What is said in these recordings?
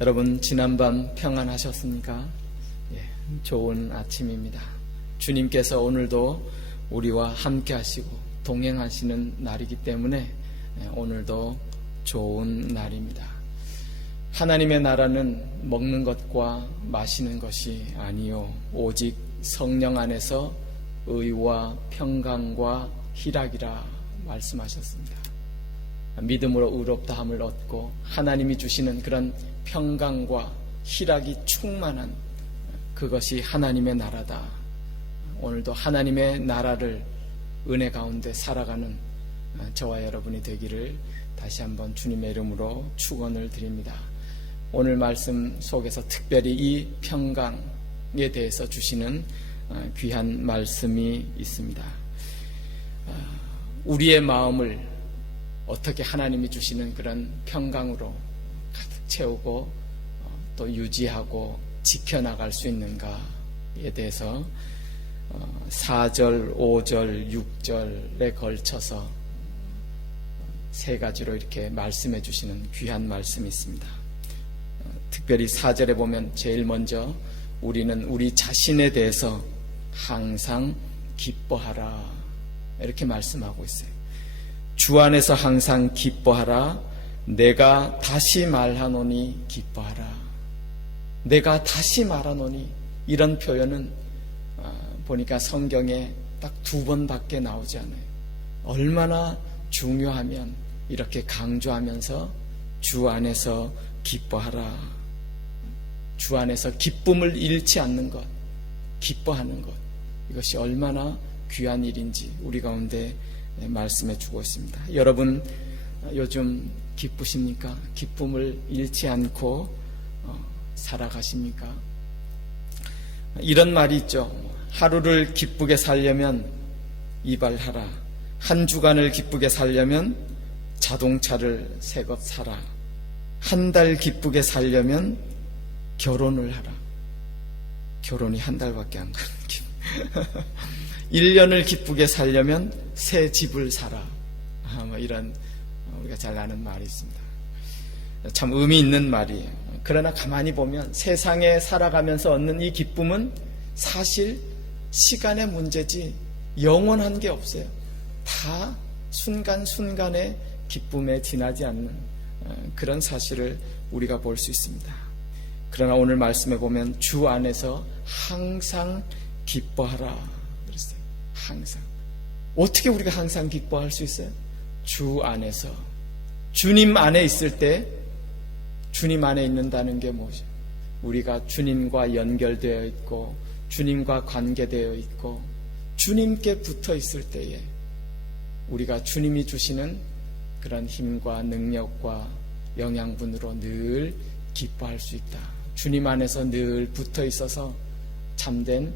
여러분 지난밤 평안하셨습니까? 좋은 아침입니다. 주님께서 오늘도 우리와 함께 하시고 동행하시는 날이기 때문에 오늘도 좋은 날입니다. 하나님의 나라는 먹는 것과 마시는 것이 아니요 오직 성령 안에서 의와 평강과 희락이라 말씀하셨습니다. 믿음으로 의롭다함을 얻고 하나님이 주시는 그런 평강과 희락이 충만한 그것이 하나님의 나라다. 오늘도 하나님의 나라를 은혜 가운데 살아가는 저와 여러분이 되기를 다시 한번 주님의 이름으로 축원을 드립니다. 오늘 말씀 속에서 특별히 이 평강에 대해서 주시는 귀한 말씀이 있습니다. 우리의 마음을 어떻게 하나님이 주시는 그런 평강으로 가득 채우고 또 유지하고 지켜나갈 수 있는가에 대해서 4절, 5절, 6절에 걸쳐서 세 가지로 이렇게 말씀해 주시는 귀한 말씀이 있습니다. 특별히 4절에 보면 제일 먼저 우리는 우리 자신에 대해서 항상 기뻐하라 이렇게 말씀하고 있어요. 주 안에서 항상 기뻐하라. 내가 다시 말하노니 기뻐하라. 내가 다시 말하노니 이런 표현은 보니까 성경에 딱 2번밖에 나오지 않아요. 얼마나 중요하면 이렇게 강조하면서 주 안에서 기뻐하라. 주 안에서 기쁨을 잃지 않는 것, 기뻐하는 것, 이것이 얼마나 귀한 일인지 우리 가운데 말씀해 주고 있습니다. 여러분 요즘 기쁘십니까? 기쁨을 잃지 않고 살아가십니까? 이런 말이 있죠. 하루를 기쁘게 살려면 이발하라. 한 주간을 기쁘게 살려면 자동차를 새 것 사라. 한 달 기쁘게 살려면 결혼을 하라. 결혼이 한 달밖에 안 가는 기분. 1년을 기쁘게 살려면 새 집을 사라. 뭐 이런 우리가 잘 아는 말이 있습니다. 참 의미 있는 말이에요. 그러나 가만히 보면 세상에 살아가면서 얻는 이 기쁨은 사실 시간의 문제지 영원한 게 없어요. 다 순간순간의 기쁨에 지나지 않는 그런 사실을 우리가 볼 수 있습니다. 그러나 오늘 말씀에 보면 주 안에서 항상 기뻐하라 그랬어요. 항상. 어떻게 우리가 항상 기뻐할 수 있어요? 주 안에서. 주님 안에 있을 때 주님 안에 있는다는 게 뭐죠? 우리가 주님과 연결되어 있고 주님과 관계되어 있고 주님께 붙어 있을 때에 우리가 주님이 주시는 그런 힘과 능력과 영양분으로 늘 기뻐할 수 있다. 주님 안에서 늘 붙어 있어서 참된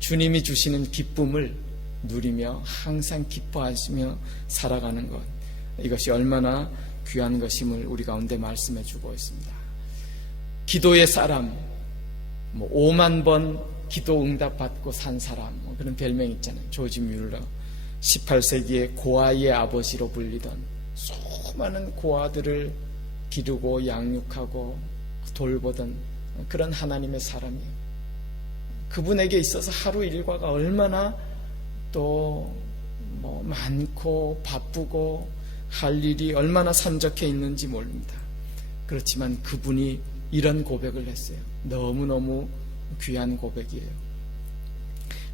주님이 주시는 기쁨을 누리며 항상 기뻐하시며 살아가는 것, 이것이 얼마나 귀한 것임을 우리 가운데 말씀해 주고 있습니다. 기도의 사람, 5만 번 기도 응답 받고 산 사람, 그런 별명 있잖아요. 조지 뮬러, 18세기의 고아의 아버지로 불리던 수많은 고아들을 기르고 양육하고 돌보던 그런 하나님의 사람이에요. 그분에게 있어서 하루 일과가 얼마나 또 많고 바쁘고 할 일이 얼마나 산적해 있는지 모릅니다. 그렇지만 그분이 이런 고백을 했어요. 너무너무 귀한 고백이에요.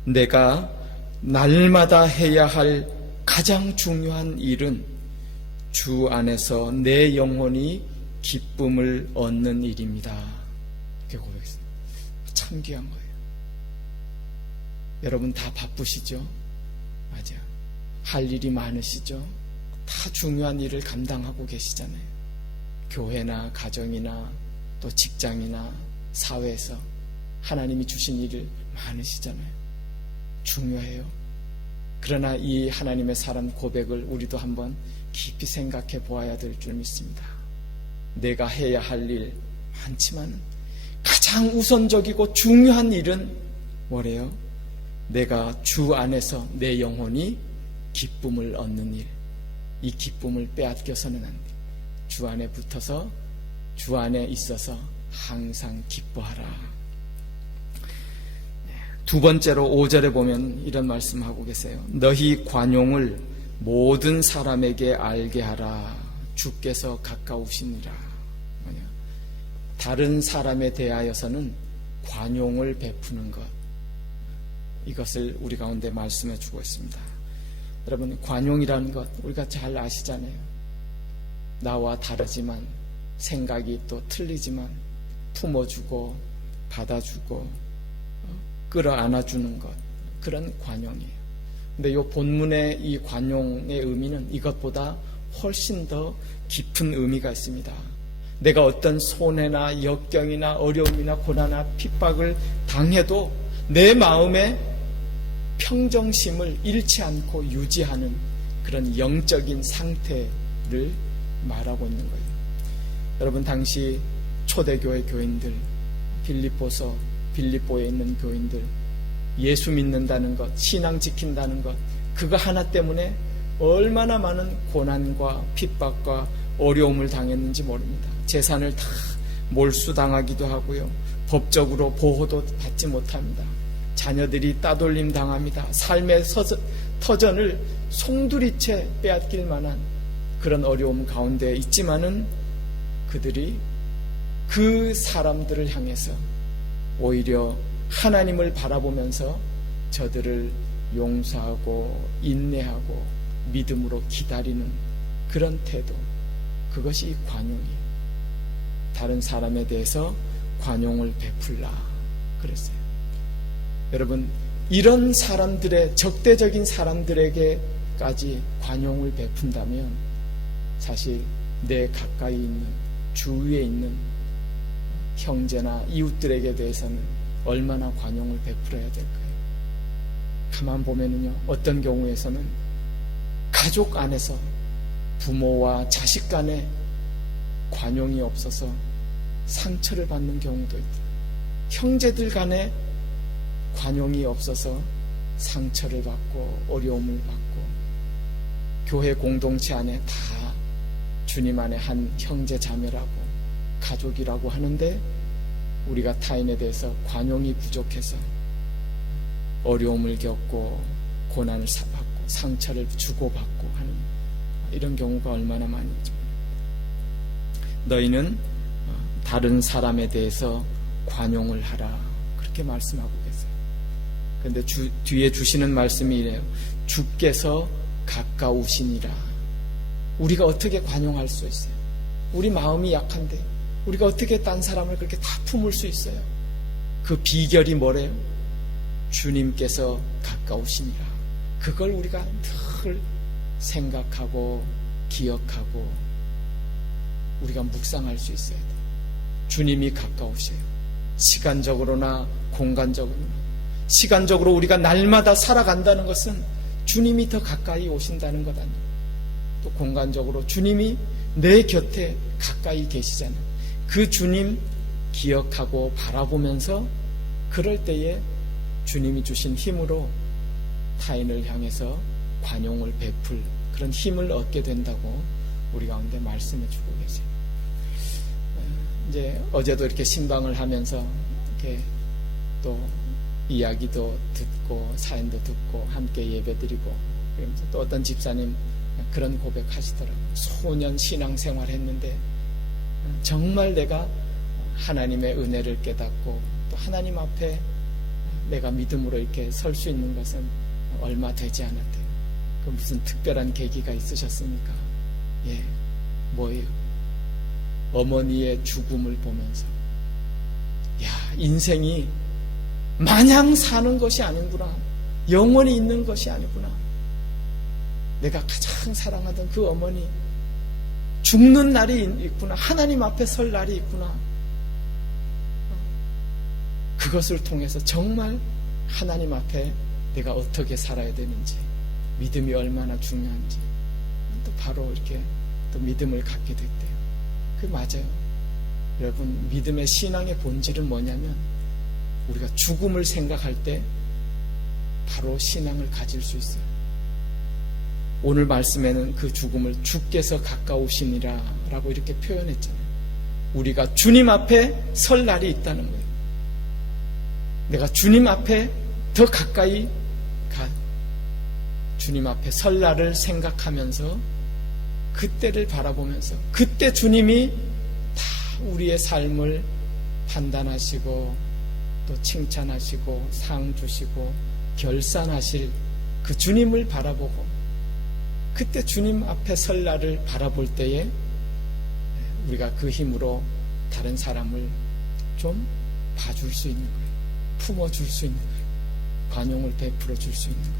내가 날마다 해야 할 가장 중요한 일은 주 안에서 내 영혼이 기쁨을 얻는 일입니다. 이렇게 고백했어요. 참 귀한 거예요. 여러분 다 바쁘시죠? 맞아요. 할 일이 많으시죠? 다 중요한 일을 감당하고 계시잖아요. 교회나 가정이나 또 직장이나 사회에서 하나님이 주신 일을 많으시잖아요. 중요해요. 그러나 이 하나님의 사람 고백을 우리도 한번 깊이 생각해 보아야 될 줄 믿습니다. 내가 해야 할 일 많지만 가장 우선적이고 중요한 일은 뭐래요? 내가 주 안에서 내 영혼이 기쁨을 얻는 일. 이 기쁨을 빼앗겨서는 안 돼. 주 안에 붙어서 주 안에 있어서 항상 기뻐하라. 두 번째로 5절에 보면 이런 말씀하고 계세요. 너희 관용을 모든 사람에게 알게 하라. 주께서 가까우시니라. 다른 사람에 대하여서는 관용을 베푸는 것, 이것을 우리 가운데 말씀해 주고 있습니다. 여러분, 관용이라는 것 우리가 잘 아시잖아요. 나와 다르지만, 생각이 또 틀리지만 품어주고 받아주고 끌어안아주는 것, 그런 관용이에요. 근데 이 본문의 이 관용의 의미는 이것보다 훨씬 더 깊은 의미가 있습니다. 내가 어떤 손해나 역경이나 어려움이나 고난이나 핍박을 당해도 내 마음에 평정심을 잃지 않고 유지하는 그런 영적인 상태를 말하고 있는 거예요. 여러분, 당시 초대교회 교인들, 빌립보에 있는 교인들, 예수 믿는다는 것, 신앙 지킨다는 것, 그거 하나 때문에 얼마나 많은 고난과 핍박과 어려움을 당했는지 모릅니다. 재산을 다 몰수당하기도 하고요, 법적으로 보호도 받지 못합니다. 자녀들이 따돌림 당합니다. 삶의 터전을 송두리째 빼앗길 만한 그런 어려움 가운데 있지만은 그들이 그 사람들을 향해서 오히려 하나님을 바라보면서 저들을 용서하고 인내하고 믿음으로 기다리는 그런 태도, 그것이 관용이에요. 다른 사람에 대해서 관용을 베풀라 그랬어요. 여러분, 이런 사람들의, 적대적인 사람들에게까지 관용을 베푼다면 사실 내 가까이 있는, 주위에 있는 형제나 이웃들에게 대해서는 얼마나 관용을 베풀어야 될까요? 가만 보면은요, 어떤 경우에서는 가족 안에서 부모와 자식 간에 관용이 없어서 상처를 받는 경우도 있다. 형제들 간에 관용이 없어서 상처를 받고 어려움을 받고, 교회 공동체 안에 다 주님 안에 한 형제 자매라고 가족이라고 하는데 우리가 타인에 대해서 관용이 부족해서 어려움을 겪고 고난을 받고 상처를 주고받고 하는 이런 경우가 얼마나 많은지. 너희는 다른 사람에 대해서 관용을 하라, 그렇게 말씀하고 계세요. 그런데 뒤에 주시는 말씀이 이래요. 주께서 가까우시니라. 우리가 어떻게 관용할 수 있어요? 우리 마음이 약한데 우리가 어떻게 딴 사람을 그렇게 다 품을 수 있어요? 그 비결이 뭐래요? 주님께서 가까우시니라. 그걸 우리가 늘 생각하고 기억하고 우리가 묵상할 수 있어야 돼요. 주님이 가까우셔요. 시간적으로나 공간적으로나. 시간적으로 우리가 날마다 살아간다는 것은 주님이 더 가까이 오신다는 것 아니에요. 또 공간적으로 주님이 내 곁에 가까이 계시잖아요. 그 주님 기억하고 바라보면서 그럴 때에 주님이 주신 힘으로 타인을 향해서 관용을 베풀 그런 힘을 얻게 된다고 우리 가운데 말씀해 주고 계세요. 이제 어제도 이렇게 신방을 하면서 이렇게 또 이야기도 듣고 사연도 듣고 함께 예배드리고 그러면서 또 어떤 집사님 그런 고백하시더라고요. 소년 신앙생활 했는데 정말 내가 하나님의 은혜를 깨닫고 또 하나님 앞에 내가 믿음으로 이렇게 설 수 있는 것은 얼마 되지 않았대요. 그 무슨 특별한 계기가 있으셨습니까? 예, 뭐예요? 어머니의 죽음을 보면서 야, 인생이 마냥 사는 것이 아니구나, 영원히 있는 것이 아니구나, 내가 가장 사랑하던 그 어머니 죽는 날이 있구나, 하나님 앞에 설 날이 있구나. 그것을 통해서 정말 하나님 앞에 내가 어떻게 살아야 되는지, 믿음이 얼마나 중요한지 또 바로 이렇게 또 믿음을 갖게 됐대요. 그게 맞아요. 여러분, 믿음의 신앙의 본질은 뭐냐면 우리가 죽음을 생각할 때 바로 신앙을 가질 수 있어요. 오늘 말씀에는 그 죽음을 주께서 가까우시니라 라고 이렇게 표현했잖아요. 우리가 주님 앞에 설 날이 있다는 거예요. 내가 주님 앞에 더 가까이 주님 앞에 설 날을 생각하면서 그때를 바라보면서 그때 주님이 다 우리의 삶을 판단하시고 또 칭찬하시고 상 주시고 결산하실 그 주님을 바라보고 그때 주님 앞에 설 날을 바라볼 때에 우리가 그 힘으로 다른 사람을 좀 봐줄 수 있는 거예요. 품어줄 수 있는 거예요. 관용을 베풀어 줄 수 있는 거예요.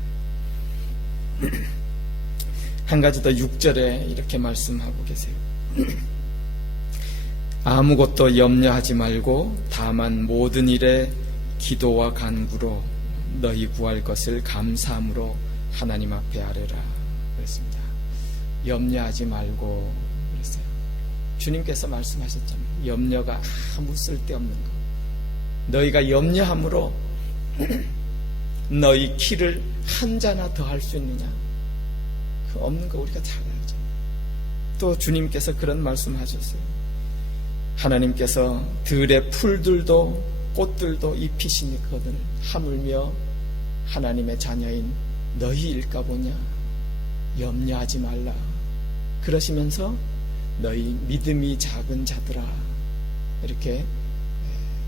한 가지 더 6절에 이렇게 말씀하고 계세요. 아무것도 염려하지 말고 다만 모든 일에 기도와 간구로 너희 구할 것을 감사함으로 하나님 앞에 아뢰라 그랬습니다. 염려하지 말고 그랬어요. 주님께서 말씀하셨잖아요. 염려가 아무 쓸데없는 것. 너희가 염려함으로 너희 키를 한 자나 더 할 수 있느냐? 그 없는 거 우리가 잘 알죠. 또 주님께서 그런 말씀하셨어요. 하나님께서 들의 풀들도 꽃들도 입히시거든 하물며 하나님의 자녀인 너희일까 보냐? 염려하지 말라. 그러시면서 너희 믿음이 작은 자들아 이렇게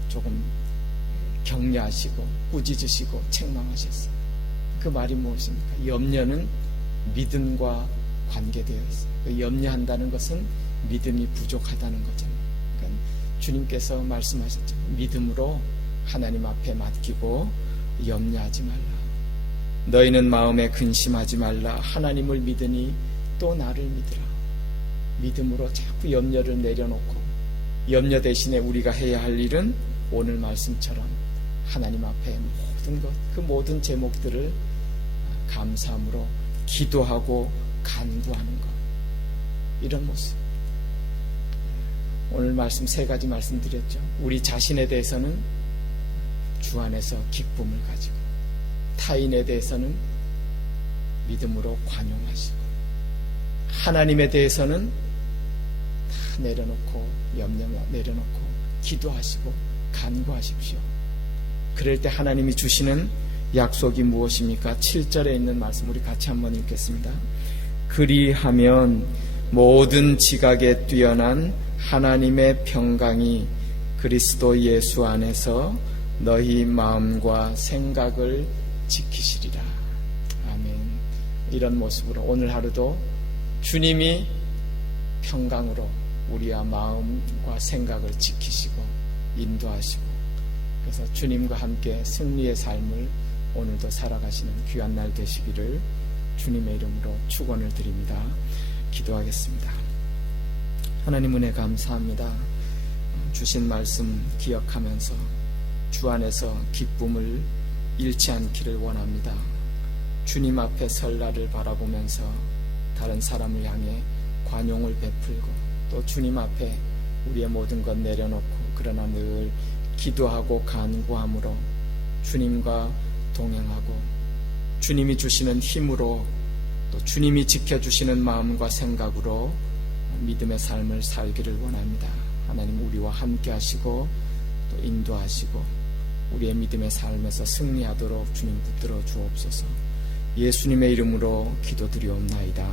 조금 격려하시고 꾸짖으시고 책망하셨어요. 그 말이 무엇입니까? 염려는 믿음과 관계되어 있어요. 그 염려한다는 것은 믿음이 부족하다는 거잖아요. 그러니까 주님께서 말씀하셨죠. 믿음으로 하나님 앞에 맡기고 염려하지 말라. 너희는 마음에 근심하지 말라. 하나님을 믿으니 또 나를 믿으라. 믿음으로 자꾸 염려를 내려놓고 염려 대신에 우리가 해야 할 일은 오늘 말씀처럼 하나님 앞에 모든 것, 그 모든 제목들을 감사함으로 기도하고 간구하는 것. 이런 모습. 오늘 말씀 3가지 말씀드렸죠. 우리 자신에 대해서는 주 안에서 기쁨을 가지고 타인에 대해서는 믿음으로 관용하시고 하나님에 대해서는 다 내려놓고 염려 내려놓고 기도하시고 간구하십시오. 그럴 때 하나님이 주시는 약속이 무엇입니까? 7절에 있는 말씀 우리 같이 한번 읽겠습니다. 그리하면 모든 지각에 뛰어난 하나님의 평강이 그리스도 예수 안에서 너희 마음과 생각을 지키시리라. 아멘. 이런 모습으로 오늘 하루도 주님이 평강으로 우리와 마음과 생각을 지키시고 인도하시고 그래서 주님과 함께 승리의 삶을 오늘도 살아가시는 귀한 날 되시기를 주님의 이름으로 축원을 드립니다. 기도하겠습니다. 하나님 은혜 감사합니다. 주신 말씀 기억하면서 주 안에서 기쁨을 잃지 않기를 원합니다. 주님 앞에 설 날을 바라보면서 다른 사람을 향해 관용을 베풀고 또 주님 앞에 우리의 모든 것 내려놓고 그러나 늘 기도하고 간구함으로 주님과 동행하고 주님이 주시는 힘으로 또 주님이 지켜주시는 마음과 생각으로 믿음의 삶을 살기를 원합니다. 하나님 우리와 함께 하시고 또 인도하시고 우리의 믿음의 삶에서 승리하도록 주님 붙들어 주옵소서. 예수님의 이름으로 기도드리옵나이다.